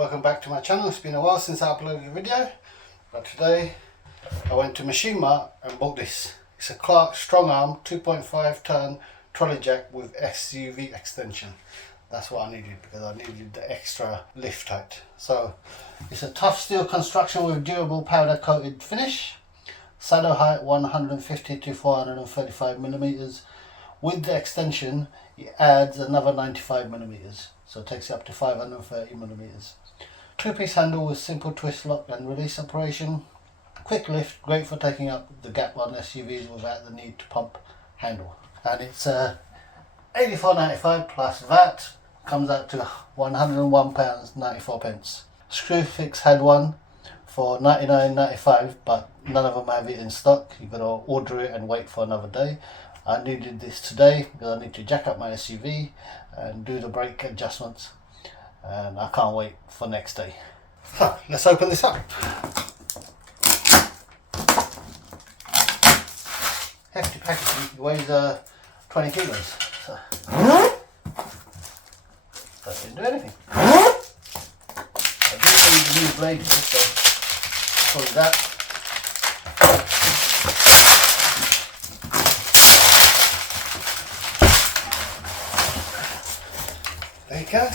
welcome back to my channel. It's been a while since I uploaded a video, but today I went to MachineMart and bought this. It's a Clarke strong arm 2.5 ton trolley jack with SUV extension. That's what I needed because I needed the extra lift height. So it's a tough steel construction with durable powder coated finish. Saddle height 150 to 435 millimeters. With the extension, it adds another 95 millimeters, so it takes it up to 530 millimeters. Two-piece handle with simple twist lock and release operation. Quick lift, great for taking up the gap on SUVs without the need to pump handle. And it's £84.95 plus VAT, comes out to £101.94. Screwfix had one for £99.95, but none of them have it in stock. You've got to order it and wait for another day. I needed this today because I need to jack up my SUV and do the brake adjustments, and I can't wait for next day. So let's open this up. Hefty packaging, it weighs 20 kilos. So that didn't do anything. I didn't need the new blade, so probably that. There you go.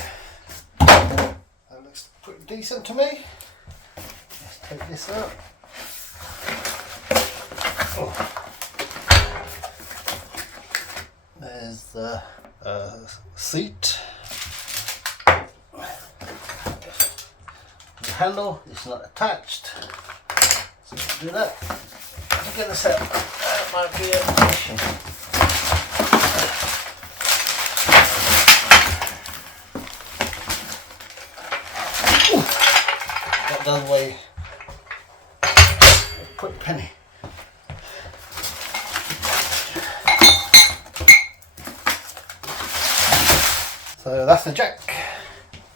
That looks pretty decent to me. Let's take this out. Oh. There's the seat. The handle is not attached, so let's do that. Let's get this out. That might be an issue. That does weigh a quick penny. So that's the jack.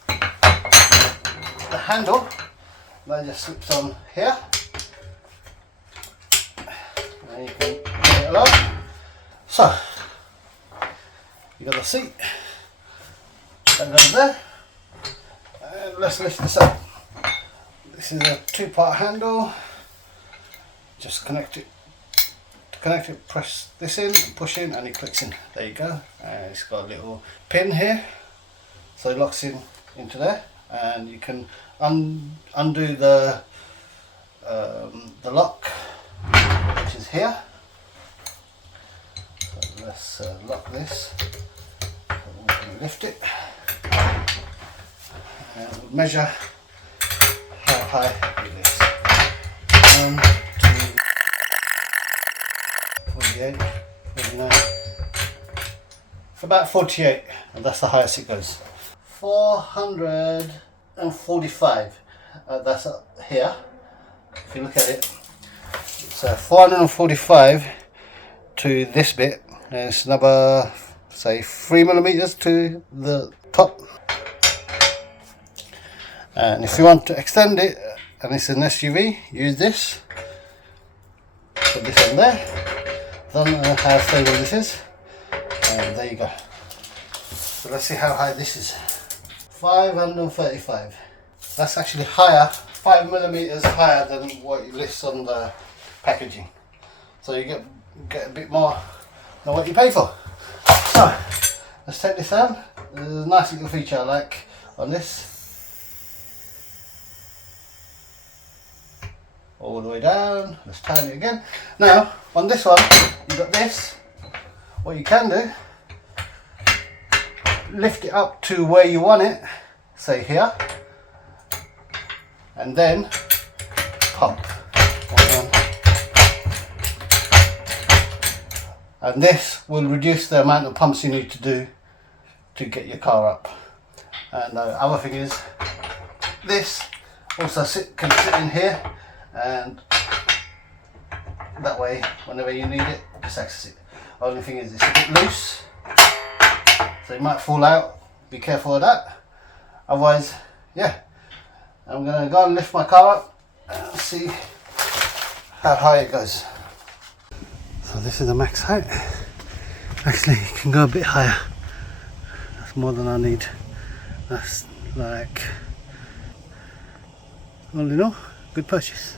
The handle, that just slips on here. And you can get it along. So, you got the seat. That goes there. And let's lift this up. This is a two-part handle. Just connect it. To connect it, press this in, push in, and it clicks in. There you go. And it's got a little pin here, so it locks in into there, and you can undo the lock, which is here. So let's lock this. We're going to lift it and we'll measure how high it is. 1, 2, 48, 49, about 48, and that's the highest it goes. 445, that's up here. If you look at it, it's 445 to this bit. There's another, say, 3 millimeters to the top. And if you want to extend it, and it's an SUV, use this. Put this on there. Don't know how stable this is. And there you go. So let's see how high this is. 535. That's actually higher, 5 millimeters higher than what it lists on the packaging. So you get a bit more than what you pay for. So let's take this out. There's a nice little feature I like on this. All the way down. Let's tighten it again. Now on this one, you've got this. What you can do, lift it up to where you want it, say here, and then pump. And this will reduce the amount of pumps you need to do to get your car up. And the other thing is, this also can sit in here, and that way whenever you need it, just access it. Only thing is it's a bit loose, so it might fall out. Be careful of that. Otherwise, yeah, I'm going to go and lift my car up and see how high it goes. So this is the max height. Actually, it can go a bit higher. That's more than I need. That's like all in all, good purchase.